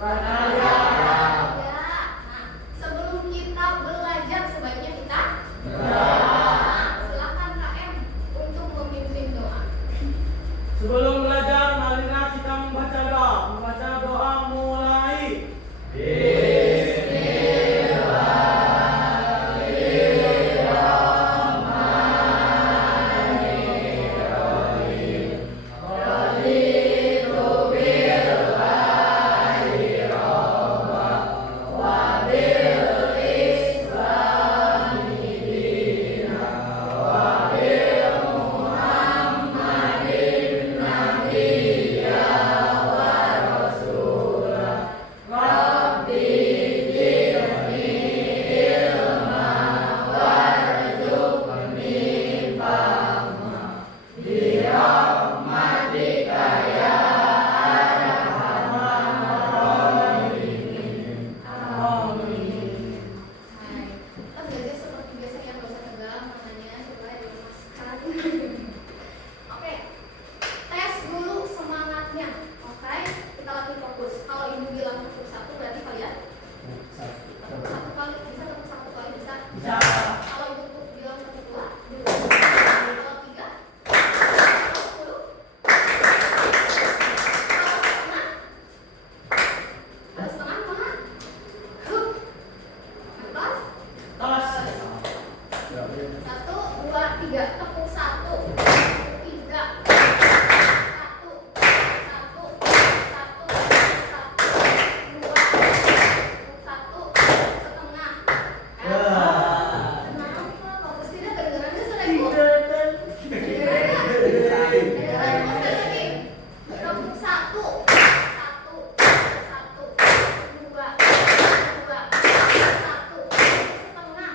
Ya. Ya. Nah, sebelum kita belajar sebaiknya kita silakan KM untuk memimpin doa. Sebelum belajar, marilah kita membaca doa. Membaca doa mulai. Hai, kita belajar seperti biasa ya, nggak usah tegang makanya supaya dilemaskan. Oke, tes dulu semangatnya. Oke, kita lagi fokus. Kalau ibu bilang tepuk satu berarti kalian tepuk satu kali bisa, tepuk satu kali bisa. Bisa. Kalau ibu bilang tepuk dua, kalau tiga, kalau 10, kalau setengah mana? Atas. Tas. 1, 2, 3, tepuk 1, 3, 1, 1, 2, 1, setengah. Kenapa? Bagus tidak kedengarannya sudah ibu? Tepuk 1, 2, 1, setengah.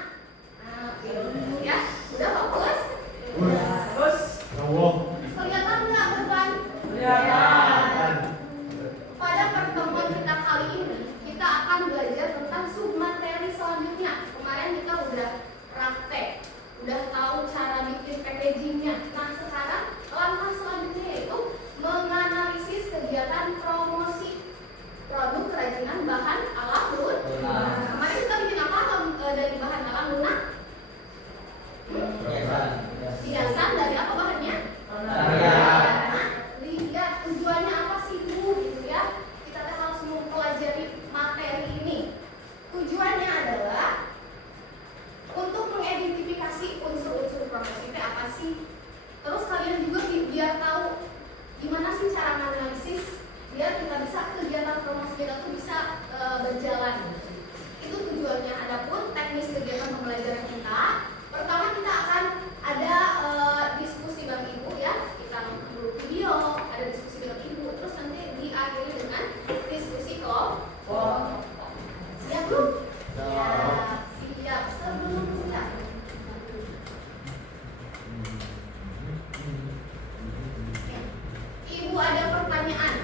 Ya, udah bagus. Terus. Kelihatan nggak beban? Kelihatan. Pada pertemuan kita kali ini, kita akan belajar tentang submateri selanjutnya. Kemarin kita udah praktek, udah tahu cara bikin packagingnya. Nah, sekarang langkah selanjutnya yaitu menganalisis kegiatan promosi produk kerajinan bahan alam lunak. Kemarin kita bikin apa dari bahan alam lunak? Hiasan dari apa bahannya? Lihat tujuannya apa sih Bu gitu ya. Kita harus mempelajari materi ini. Tujuannya adalah untuk mengidentifikasi unsur-unsur promosi itu apa sih. Terus kalian juga biar tahu gimana sih cara menganalisis biar kita bisa kegiatan promosi kita tuh bisa berjalan. Itu tujuannya. Adapun teknis kegiatan pembelajaran kita, pertama kita akan ada diskusi bang ibu ya, kita nonton dulu video, ada diskusi bang ibu, terus nanti diakhiri dengan diskusi kelompok. Siap belum? Ya, siap. Sebelum siap, ya. Ibu ada pertanyaan.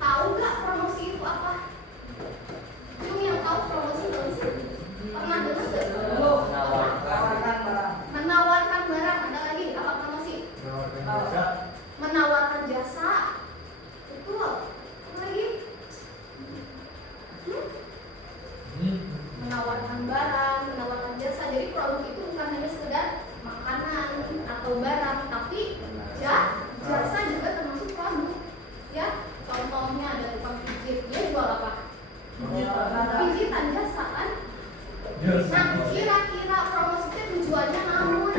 Tahu nggak promosi itu apa? Cuma yang tahu promosi belum sih? Pernah dengar nggak? Menawarkan barang. Ada lagi apa promosi? Menawarkan jasa. Betul. Apa lagi? Menawarkan barang, menawarkan jasa. Jadi produk itu bukan hanya sekedar makanan atau barang, tapi jasa juga termasuk produk. Ya, contohnya ada tukang pijit, dia jual apa? Pijitan jasa kan? Nah, kira-kira promosi itu tujuannya namun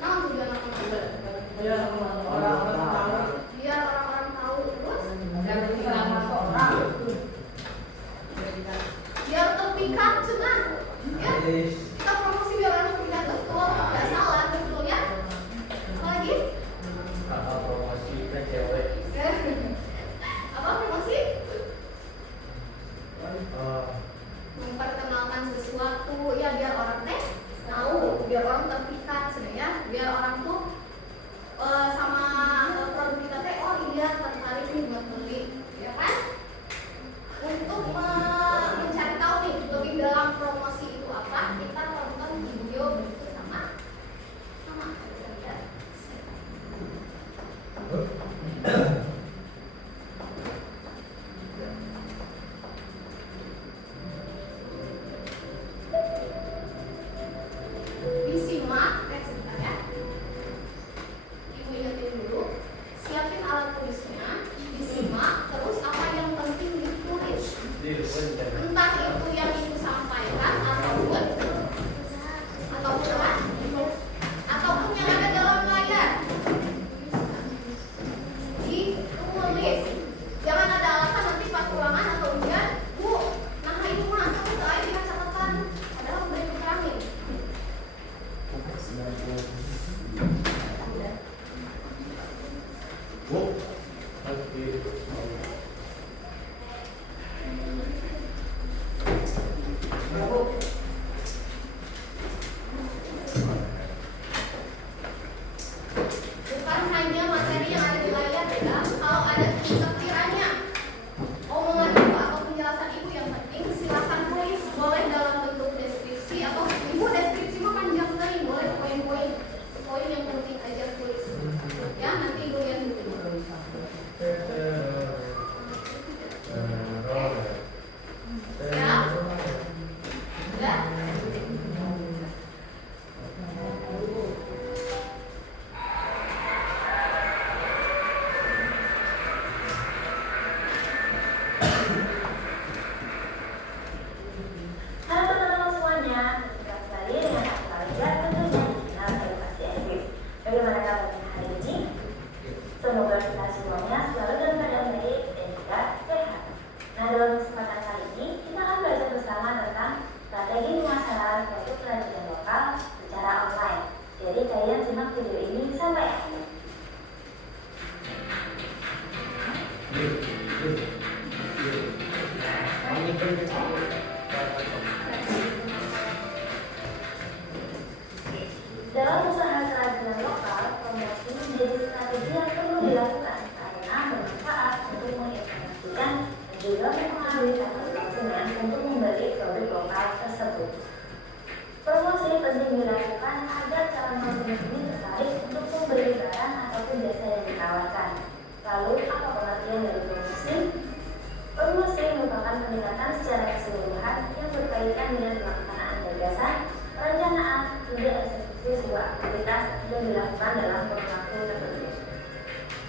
tujuan apa? Biar orang-orang tahu. Biar orang-orang tahu. Terus biar terpikat cuma ya, kita promosi biar orang terpikat, betul, nggak salah, betul ya. Apa lagi? Apa promosi? Memperkenalkan sesuatu ya, biar orang tahu, biar orang terpikat sebenarnya, biar orang tuh sama produk kita oh iya tertarik nih buat beli, ya kan? Untuk mencari tahu nih lebih dalam promosi itu apa, kita Dalam usaha kerajinan lokal, promosi menjadi strategi yang perlu dilakukan karena bermanfaat untuk menginformasikan dan juga mempengaruhi takut konsumen untuk membeli produk lokal tersebut. Promosi penting dilakukan agar calon konsumen ini tertarik untuk membeli barang ataupun jasa yang ditawarkan. Lalu, apa pengertian dari promosi? Promosi merupakan pendekatan secara keseluruhan yang berkaitan dengan pelaksanaan gagasan, perencanaan, hingga eksekusi sebuah aktivitas yang dilakukan dalam kurun waktu tertentu.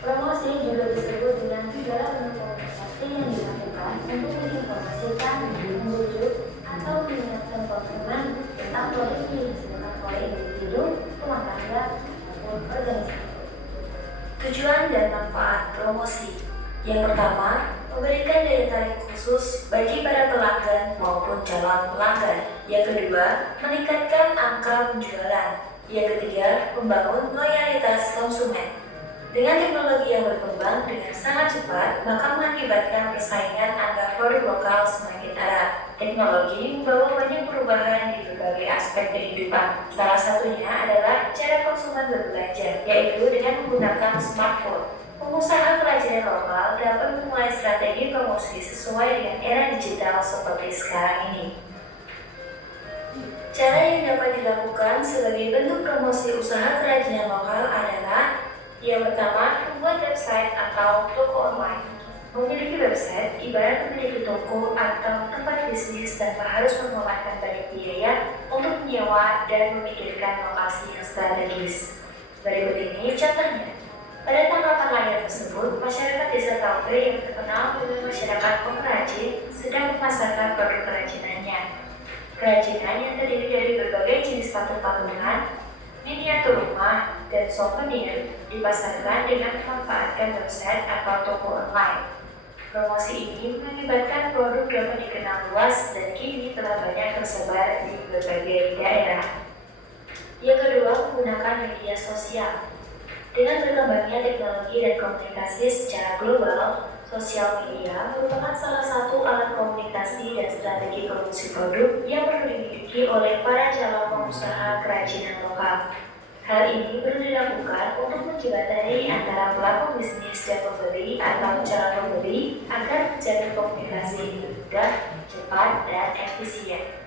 Promosi juga disebut dengan segala bentuk komunikasi yang dilakukan untuk menginformasikan, membujuk, atau mengingatkan konsumen tentang produk yang dihasilkan oleh individu, rumah tangga, maupun organisasi. Tujuan dan manfaat promosi. Yang pertama, memberikan daya tarik khusus bagi para pelanggan maupun calon pelanggan. Yang kedua, meningkatkan angka penjualan. Yang ketiga, membangun loyalitas konsumen. Dengan teknologi yang berkembang dengan sangat cepat, maka mengakibatkan persaingan antar produk lokal semakin erat. Teknologi membawa banyak perubahan di berbagai aspek kehidupan. Salah satunya adalah cara konsumen berbelanja, yaitu dengan menggunakan smartphone. Pengusaha kerajinan lokal dapat memulai strategi promosi sesuai dengan era digital seperti sekarang ini. Cara yang dapat dilakukan sebagai bentuk promosi usaha kerajinan lokal adalah: yang pertama, membuat website atau toko online. Memiliki website ibarat memiliki toko atau tempat bisnis tanpa harus mengeluarkan banyak biaya untuk menyewa dan memikirkan lokasi yang strategis. Berikut ini contohnya. Pada tanggapan layar tersebut, masyarakat desa Taupe yang terkenal dengan masyarakat pengrajin sedang memasarkan produk kerajinannya. Kerajinan yang terdiri dari berbagai jenis patung-patungan, miniatur rumah, dan souvenir dipasarkan dengan memanfaatkan website atau toko online. Promosi ini mengakibatkan produk dapat dikenal luas dan kini telah banyak tersebar di berbagai daerah. Yang kedua, menggunakan media sosial. Dengan berkembangnya teknologi dan komunikasi secara global, sosial media merupakan salah satu alat komunikasi dan strategi promosi produk yang perlu dimiliki oleh para calon pengusaha kerajinan lokal. Hal ini perlu dilakukan untuk menjembatani antara pelaku bisnis dan pembeli atau calon pembeli agar menjalin komunikasi yang mudah, cepat, dan efisien.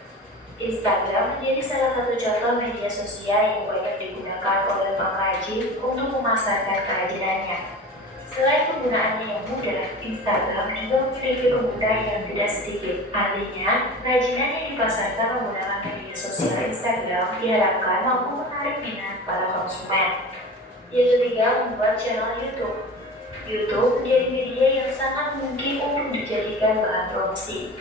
Instagram menjadi salah satu contoh media sosial yang banyak digunakan oleh pengrajin untuk memasarkan kerajinannya. Selain penggunaannya yang mudah, Instagram juga memiliki pengguna yang tidak sedikit. Artinya, kerajinan yang dipasarkan menggunakan media sosial Instagram diharapkan mampu menarik minat para konsumen. Yang ketiga, membuat channel YouTube. YouTube menjadi media yang sangat mungkin untuk dijadikan bahan promosi.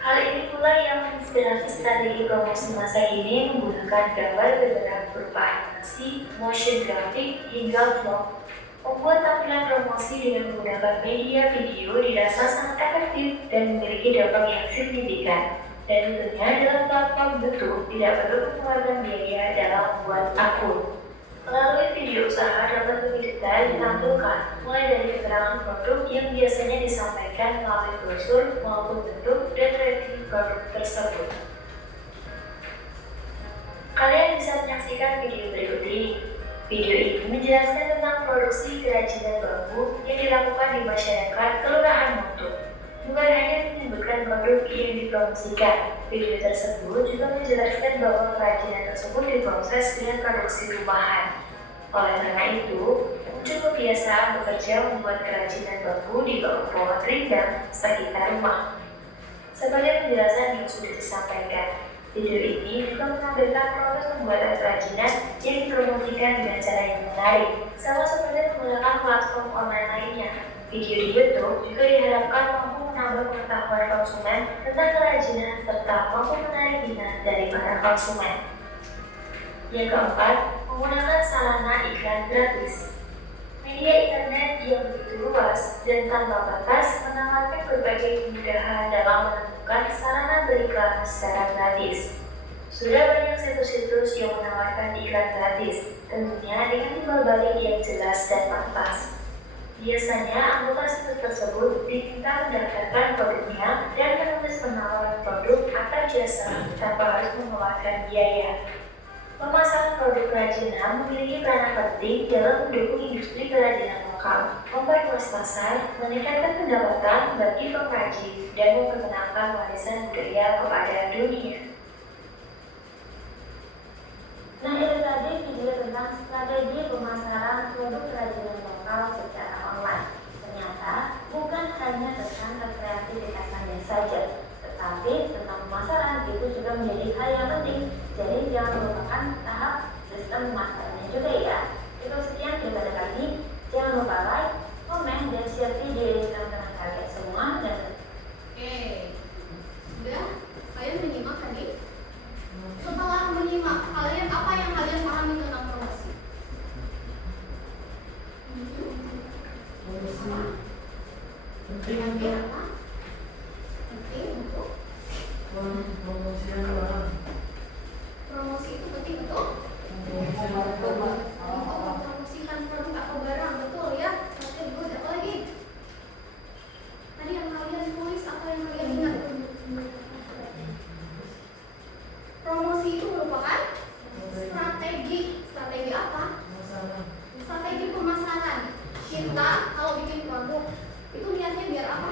Hal ini pula yang menginspirasi strategi promosi masa kini menggunakan gambar bergerak berupa animasi, motion graphic, hingga vlog. Membuat tampilan promosi dengan menggunakan media video dirasa sangat efektif dan memiliki dampak yang signifikan. Dan tentunya dalam platform YouTube tidak perlu mengeluarkan biaya dalam membuat akun. Melalui video usaha dapat lebih detail ditampilkan, mulai dari keterangan produk yang biasanya disampaikan melalui brosur maupun bentuk dan review produk tersebut. Kalian bisa menyaksikan video berikut ini. Video ini menjelaskan tentang produksi kerajinan bambu yang dilakukan di masyarakat Kelurahan Montu. Bukan hanya menyebutkan produk yang dipromosikan, video tersebut juga menjelaskan bahwa kerajinan tersebut diproses dengan produksi rumahan. Oleh karena itu, muncul kebiasaan bekerja membuat kerajinan bambu di bawah pohon rindang sekitar rumah. Sebagai penjelasan yang sudah disampaikan, video ini juga menampilkan proses pembuatan kerajinan yang dipromosikan dengan cara yang menarik, sama seperti menggunakan platform online lainnya. Video di YouTube juga diharapkan mampu menambah pengetahuan konsumen tentang kerajinan serta mampu menarik minat dari para konsumen. Yang keempat, menggunakan sarana iklan gratis. Media internet yang begitu luas dan tanpa batas menawarkan berbagai kemudahan dalam menemukan sarana beriklan secara gratis. Sudah banyak situs-situs yang menawarkan iklan gratis, tentunya dengan timbal balik yang jelas dan pantas. Biasanya anggota situs tersebut diminta jasa tanpa harus mengeluarkan biaya. Pemasaran produk kerajinan memiliki peranan penting dalam mendukung industri kerajinan lokal, memperluas pasar, meningkatkan pendapatan bagi pengrajin, dan memperkenalkan warisan budaya kepada dunia. Nah, itu tadi video tentang strategi pemasaran produk kerajinan lokal secara online. Ternyata bukan hanya tentang kreativitasnya saja, tetapi tentang pemasaran itu juga menjadi hal yang penting. Jadi jangan melupakan tahap sistem pemasarannya juga ya. Cukup sekian daripada kami. Jangan lupa like, komen, dan share video ini ke teman-teman kalian semua. Dan Oke, sudah kalian menyimak tadi? Setelah menyimak, apa yang kalian pahami tentang promosi? Promosi Apa? penting Yang untuk apa? Penting untuk promosian barang. promosi itu penting untuk Promosian barang. untuk mempromosikan produk atau barang, betul ya? Oke, good. Apa lagi? Tadi yang kalian tulis atau yang kalian ingat? Promosi itu merupakan strategi apa? Masalah. Strategi pemasaran. Kita kalau bikin produk itu niatnya biar apa?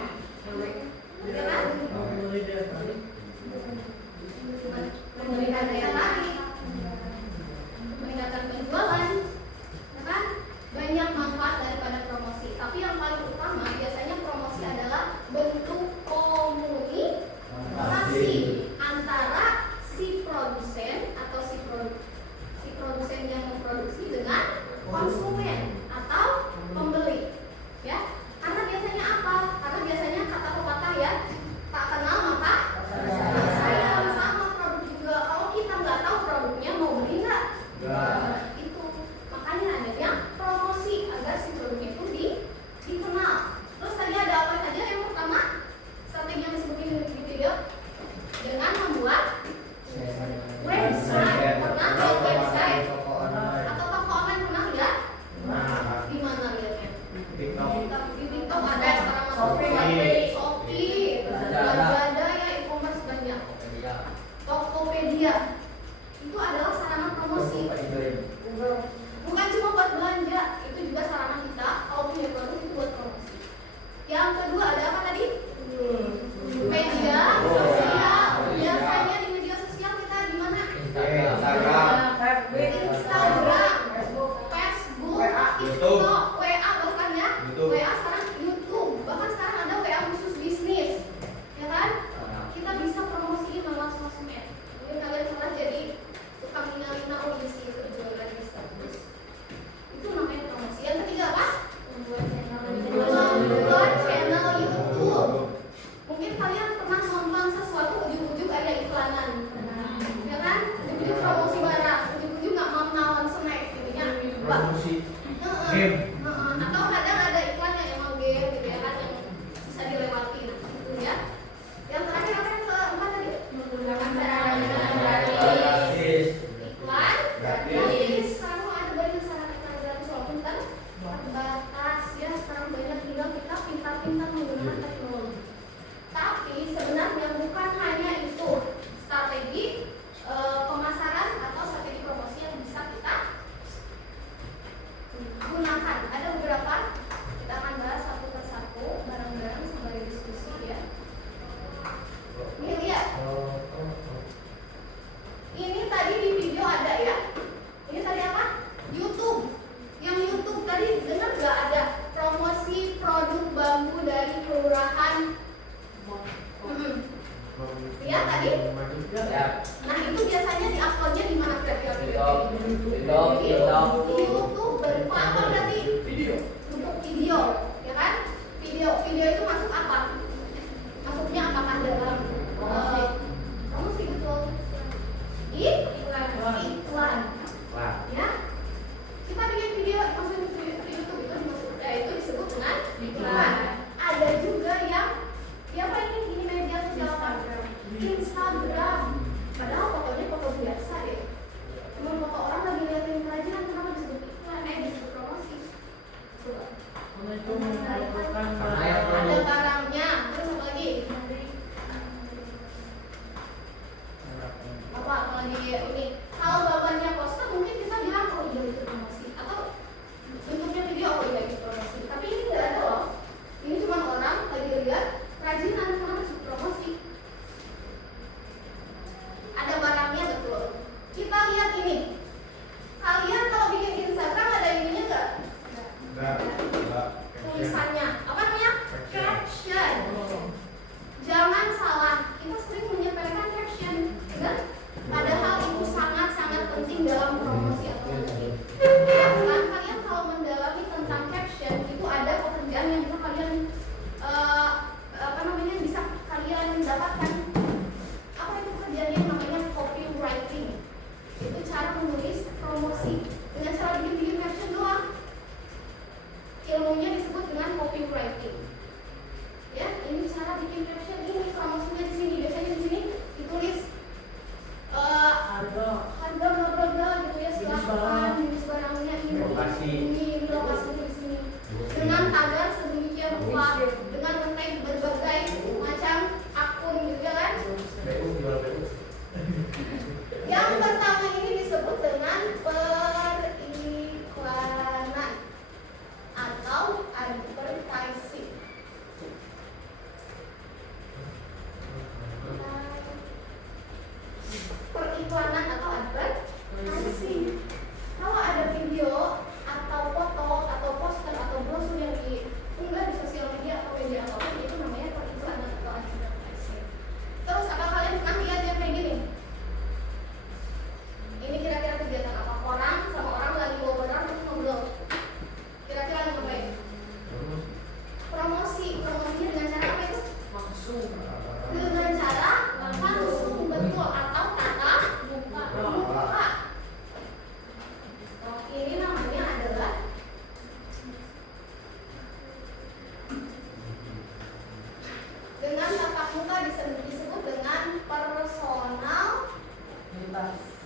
dengan tatap muka disebut dengan personal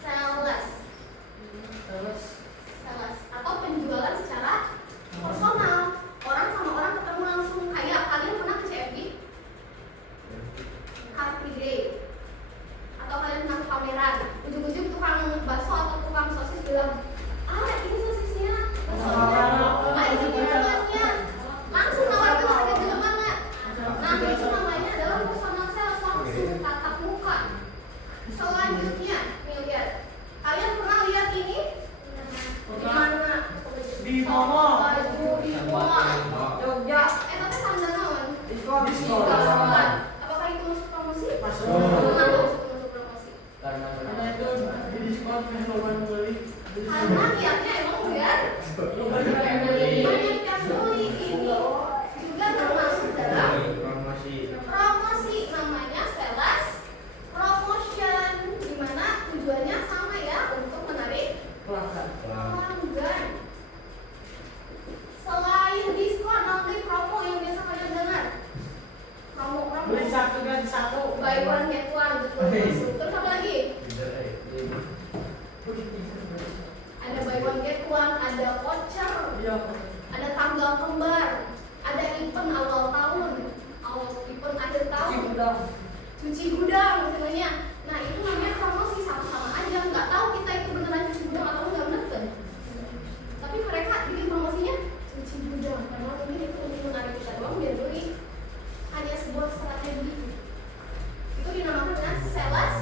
sales. Sales atau penjualan secara personal. Orang sama orang ketemu langsung. Kayak kalian pernah ke CFD? Car Free Day. Atau kalian pernah ke pameran, ujung-ujung tukang bakso atau tukang sosis bilang, ini sosisnya bakso, ini minumannya, langsung nawarin harga juga banget. Nah, itu namanya adalah personal sales, langsung tatap muka. Selanjutnya, nih lihat, kalian pernah lihat ini? Di mana? Di mall. Baju di mall. Jogja. Tapi tanda naon? Diskon. Apakah itu masuk promosi? Masuk. Masuk promosi. Karena itu di diskon keseluruhan beli. Karena niatnya emang biar banyak yang beli. Ini juga termasuk dalam promosi, namanya sales promotion, dimana tujuannya sama ya, untuk menarik pelanggan. Selain diskon, nanti promo yang biasa kalian dengar, promo Beli satu ganti satu. buy one get one, betul. Terus apa lagi? Ada buy one get one, ada voucher, ada tanggal kembar, ada event awal tahun, event akhir tahun, cuci gudang sebenarnya. Nah, itu namanya promosi, sama-sama aja. Nggak tahu kita itu beneran cuci gudang atau nggak, bener kan? Tapi mereka bikin promosinya cuci gudang, karena mungkin itu untuk menarik kita doang biar beli. Hanya sebuah strategi. Itu dinamakan dengan sales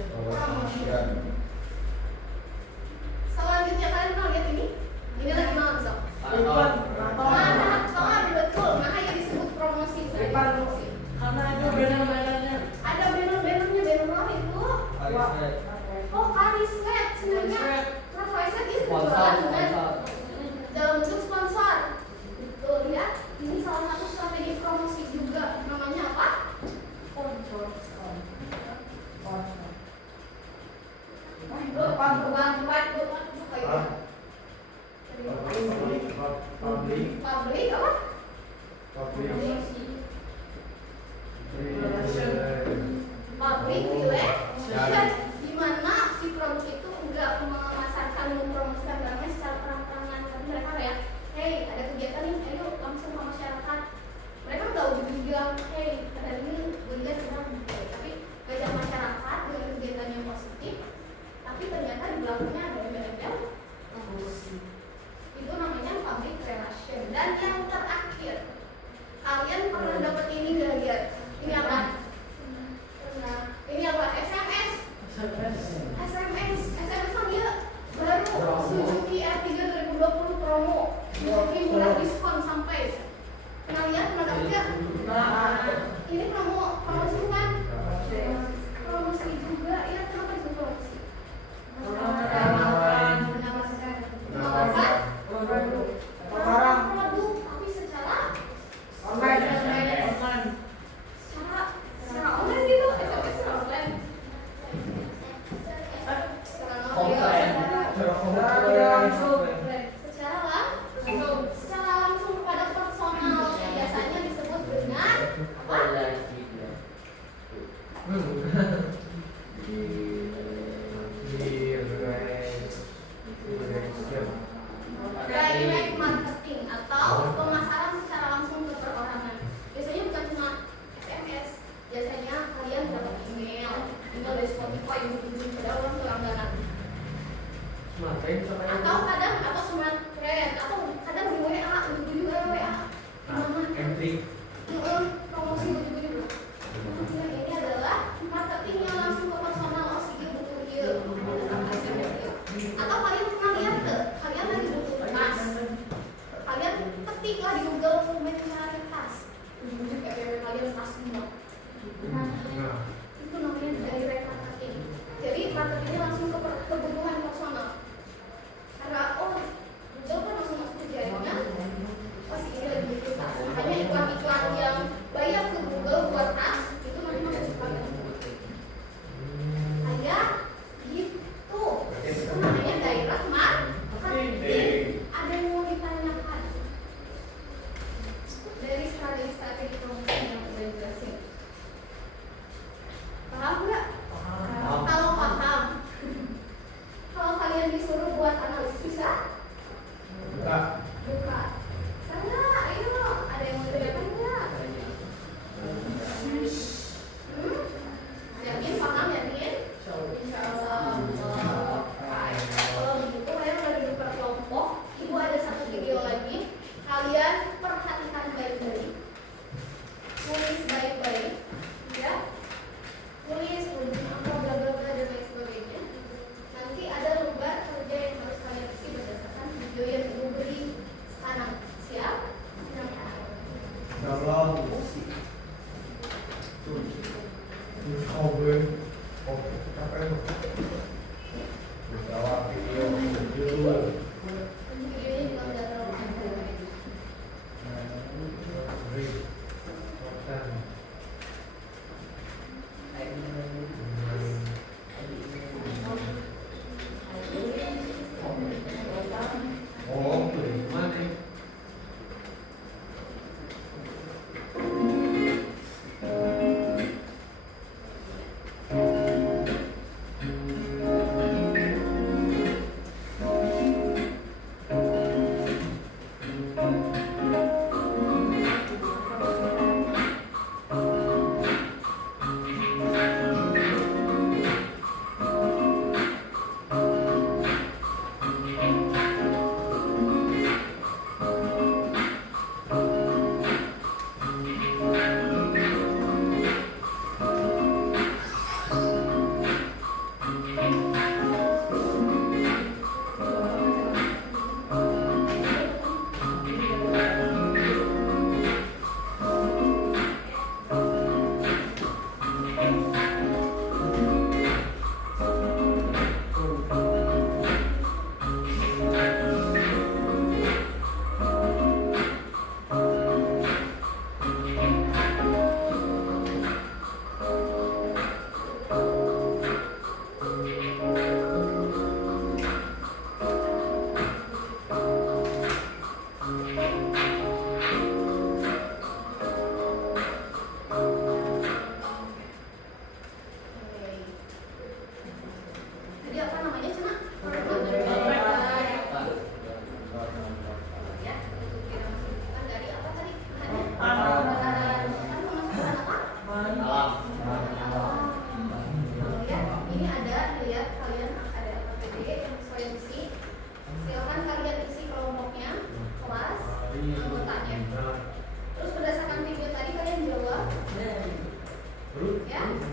promotion. Selanjutnya kalian pernah lihat ini? Ini lagi malam sob. Nah, betul. Makanya disebut promosi. Promosi. Karena itu banner-bannernya. Ada banner-bannernya, banner apa itu? Oh, Kariswet sebenarnya. Kariswet itu jualan dengan dalam bentuk sponsor. Betul ya. Ini salah satu strategi promosi juga. Namanya apa? Pabrik apa? Pabrik relation, di mana si produk itu enggak memasarkan, mempromosikan barangnya secara terang-terangan, tapi mereka kayak, hey, ada kegiatan nih, ayo langsung ke masyarakat. Mereka nggak ujung-ujung, hey, ada ini, belikan kita, tapi ngajak masyarakat dengan kegiatan yang positif, tapi ternyata di belakangnya ada embel-embel promosi. Itu namanya public relation. Dan yang terakhir, kalian pernah dapat ini nggak lihat? Ini apa? Ini apa? SMS kan dia baru Suzuki R3 2020 promo, Suzuki murah diskon sampai. Pernah lihat? Pernah dapat nggak? Ini promosi bukan? Promosi juga ya. Kenapa disebut promosi? Produk, tapi secara Online. secara online gitu, SMS secara online. Secara langsung kepada personal, biasanya disebut dengan apa? Direct marketing atau pemasaran secara langsung ke perorangan. Biasanya bukan cuma SMS, biasanya kalian dapat email dari Spotify yang ujung pada orang pelanggaran. Atau kadang atau smart friend, atau kadang di WA, ujung-ujung WA. Gimana? Promosi ujung-ujung. Nah, ini adalah marketing yang langsung ke personal. Oh, sih butuh dia. Atau kalian pernah lihat ke? Kalian lagi butuh tas. Kalian ketiklah di Google mencari tas. Ujung-ujung kalian tas semua. Nah, itu namanya direct marketing. Jadi marketingnya langsung ke kebutuhan personal. Karena Google kan langsung masuk ke jaringan. Pasti ini lagi butuh tas. Makanya iklan-iklan yang bayar ke Google buat tas itu nanti masuk ke kayak gitu. Itu namanya direct marketing. Ada yang mau ditanyakan dari strategi promosi yang udah jelasin?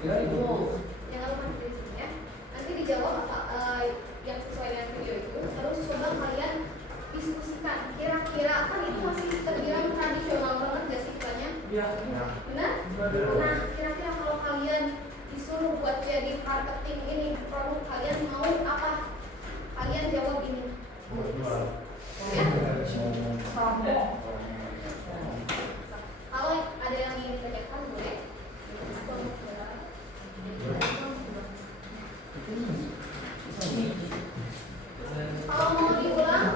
Jangan lupa di sini ya. Nanti dijawab yang sesuai dengan video itu. Terus coba kalian diskusikan. Kira-kira kan itu masih terbilang tradisional banget gak sih ikannya? Iya. Benar? Nah, kira-kira kalau kalian disuruh buat jadi marketing ini produk kalian mau apa? Kalian jawab ini. Ya? Kalau ada yang ingin ditanyakan boleh. Kalau mau diulang,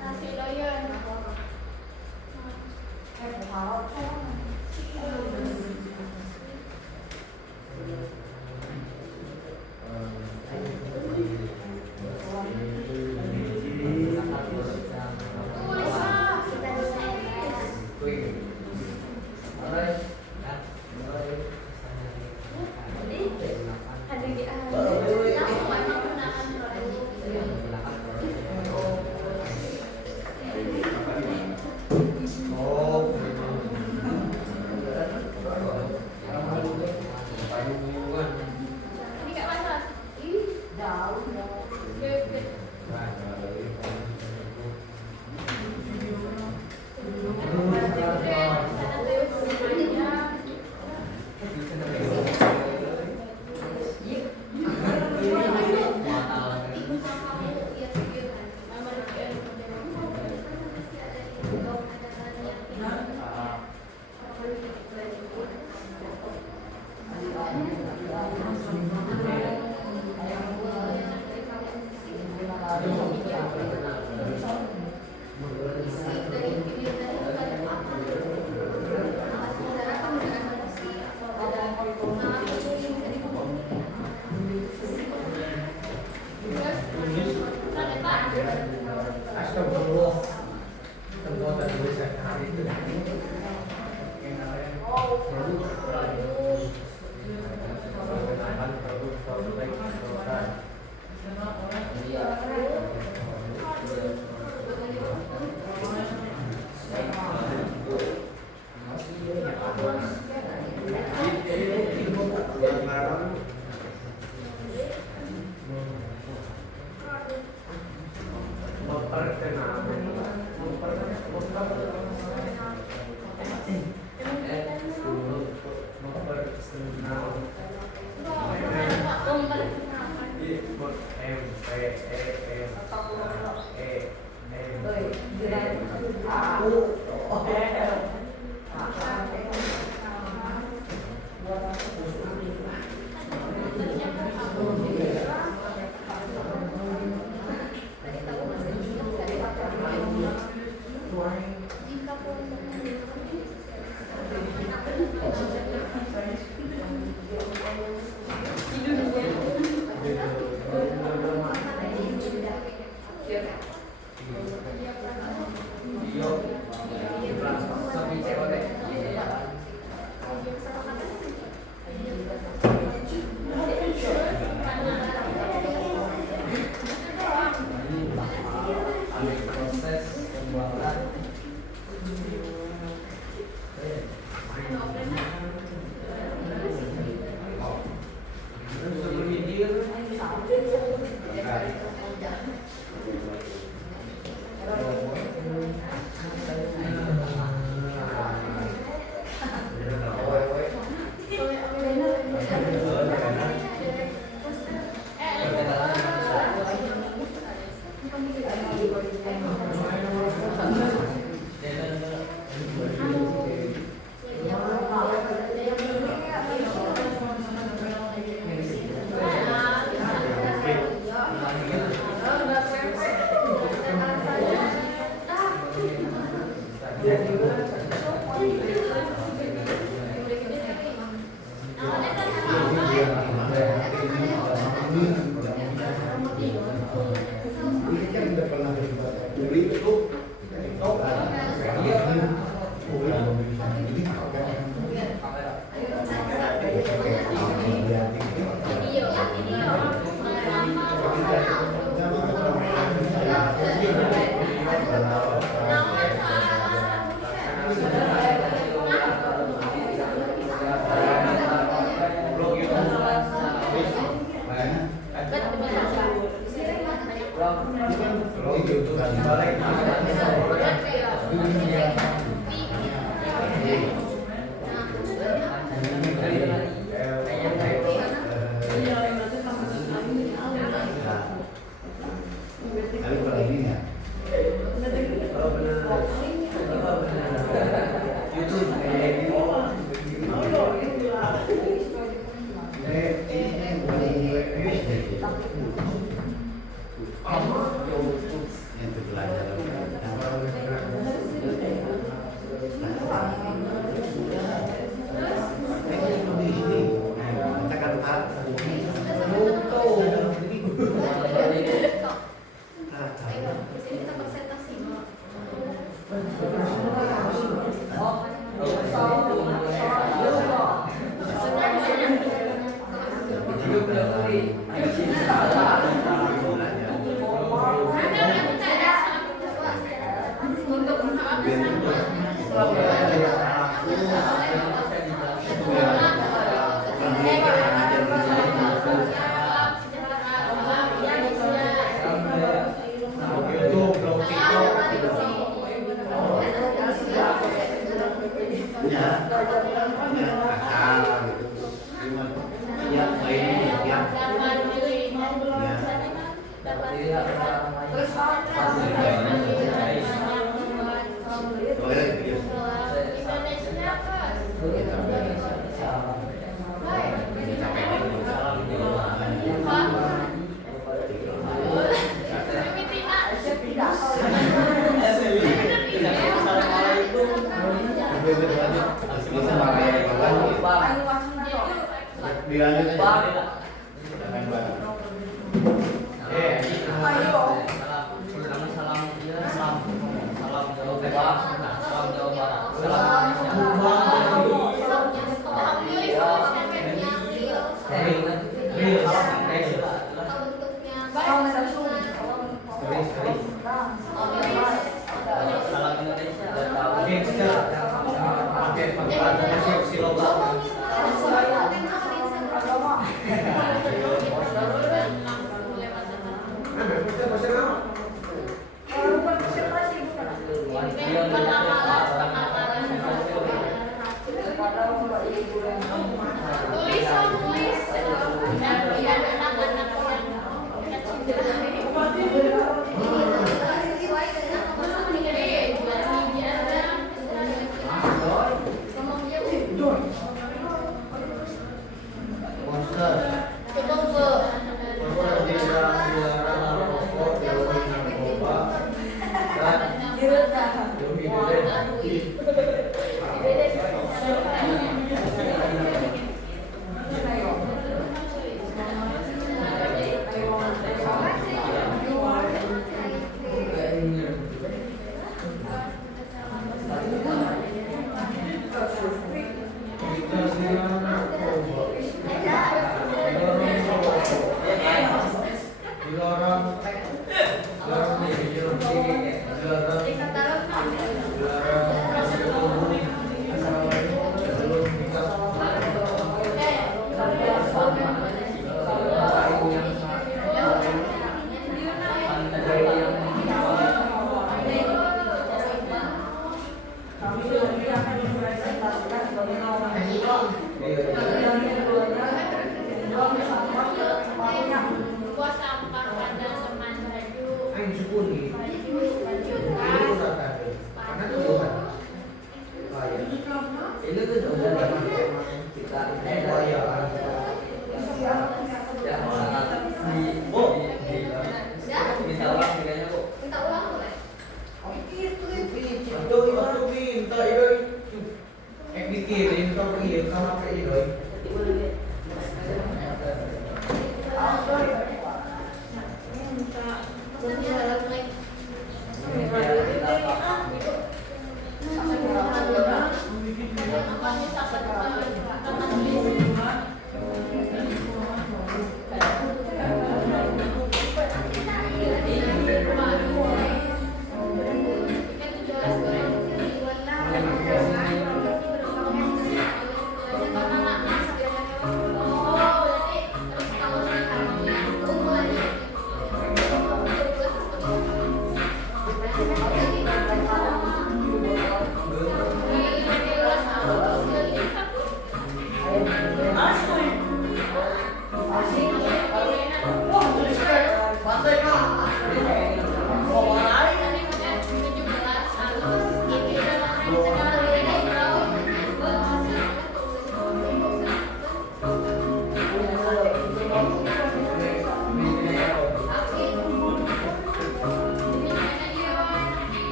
Nasi doyan.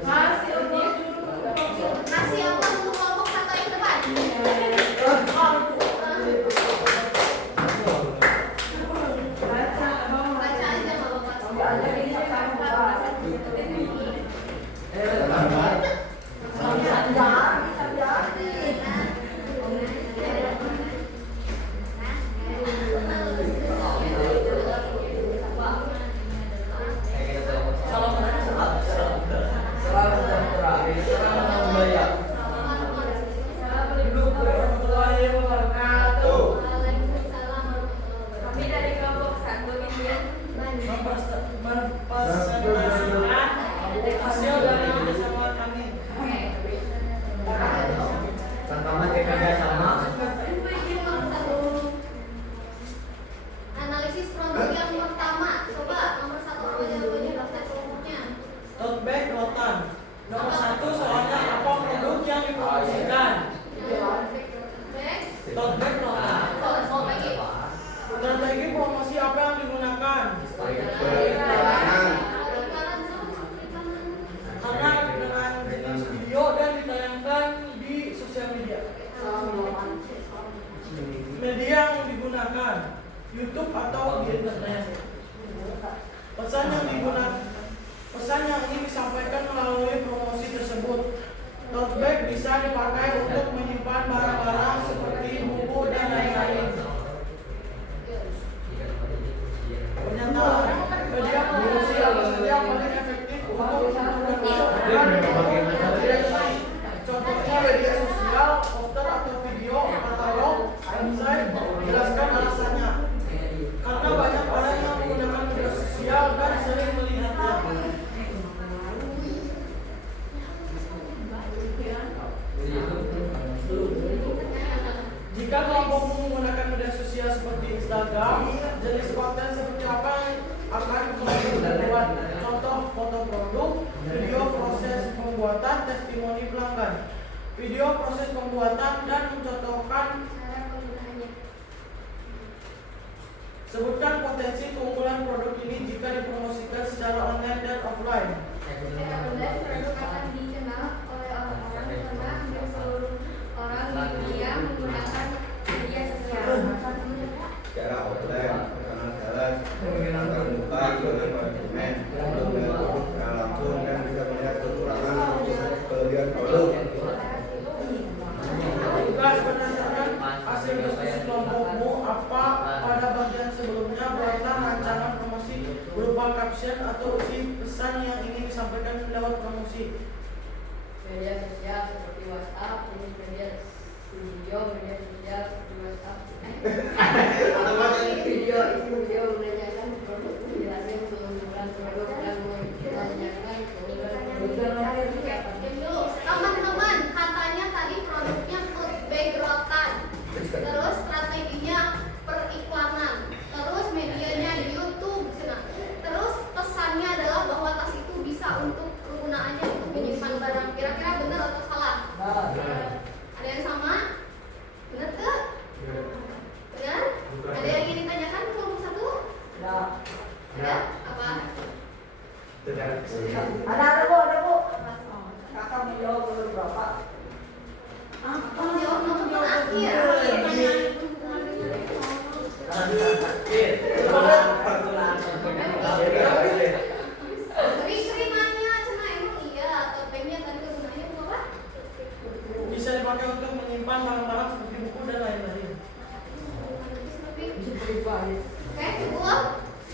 Kasih apa untuk kelompok satu yang depan? Baca aja nggak apa-apa. Kami dari kelompok 1 Indian Mempresentasikan hasil dari bersama kami. Analisis produk yang pertama. Coba nomor 1 apa jawabannya daftar kelompoknya. Tote bag rotan. Nomor 1 soalnya apa produk yang dipromosikan? Tote bag rotan. Strategi promosi apa yang digunakan? Karena dengan jenis video dan ditayangkan di sosial media. Media yang digunakan YouTube atau di internet. Pesan yang ini disampaikan melalui promosi tersebut. Tote bag bisa dipakai untuk menyimpan barang-barang seperti buku dan lain-lain. Pernyataan media promosi apa saja yang paling efektif untuk mengumpulkan barang. Contohnya media sosial, poster atau video, katalog, website. Jelaskan alasannya. Karena banyak orang yang menggunakan media sosial dan sering melihatnya. Jika kelompokmu menggunakan media sosial seperti Instagram, jenis konten seperti apa yang akan kamu buat? Contoh foto produk, video proses pembuatan, testimoni pelanggan, video proses pembuatan dan mencontohkan. Sebutkan potensi keunggulan produk ini jika dipromosikan secara online dan offline. Produk akan dikenal oleh orang-orang karena hampir seluruh orang di dunia menggunakan media sosial. Secara offline, kenal jelas, antar muka, dengan konsumen, secara langsung dan bisa melihat kekurangan kelebihan produk. Tugas berdasarkan hasil diskusi kelompokmu apa pada bagian sebelumnya, buatlah rancangan promosi berupa caption atau isi pesan yang ingin disampaikan lewat promosi. media sosial seperti WhatsApp, ini media sosial seperti WhatsApp. Video menanyakan produk, menjelaskan keunggulan produk dan menanyakan keunggulan produk. Teman-teman, katanya tadi produknya tote bag rotan. Terus strateginya periklanan. Terus medianya YouTube. Terus pesannya adalah bahwa tas itu bisa untuk kegunaannya untuk menyimpan barang. Kira-kira benar atau salah? Ada yang sama? Benar ke? Benar? Ada yang ingin ditanyakan ke kelompok 1? Ada? Apa? Ada bu. Kakak mau jawab dulu berapa? Jawab nomor terakhir. Sering nanya, cina emang iya tote bagnya tadi kegunaannya untuk apa? Bisa dipakai untuk menyimpan barang-barang seperti buku dan lain-lain. Oke, cukup?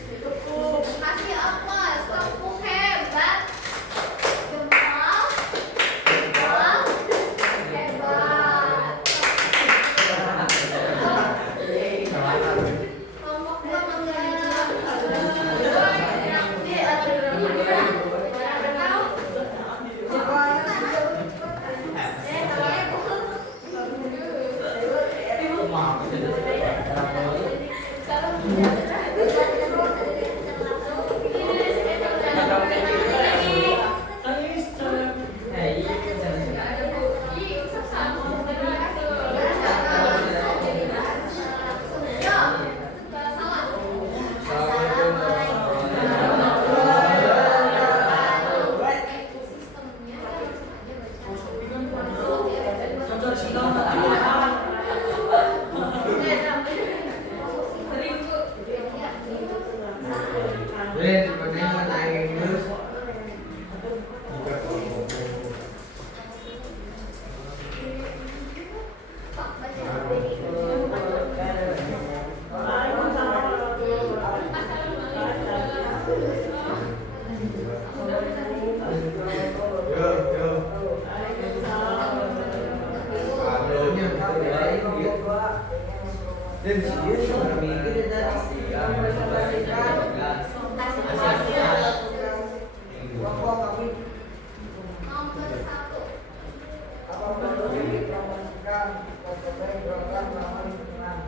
Cukup. Kasih aplaus, tepuk hebat. Jempol. Jempol. Hebat. Kelompok 2 mangga. Dan sendiri kelompok kami Nomor 1. apa perlu dipromosikan program ramah lingkungan.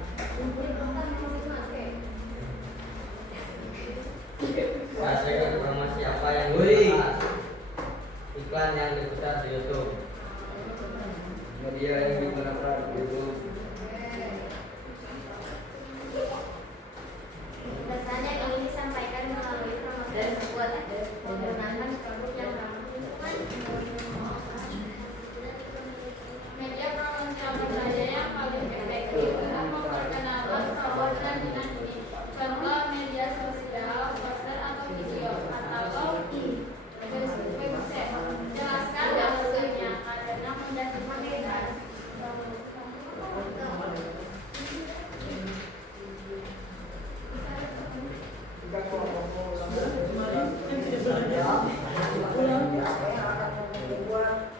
Hasil informasi apa yang dibuat? Iklan yang diputar di YouTube. Media yang digunakan di YouTube. Pesan yang ingin disampaikan melalui promosi tersebut menggunakan produk yang ramah lingkungan. Media promosi apa saja yang paling efektif dalam memperkenalkan produk dan dinasti? Contoh media sosial, poster atau video, atau website. Jelaskan alasannya karena mudah dipakai. Jika kelompok bekerja, apa yang akan membuat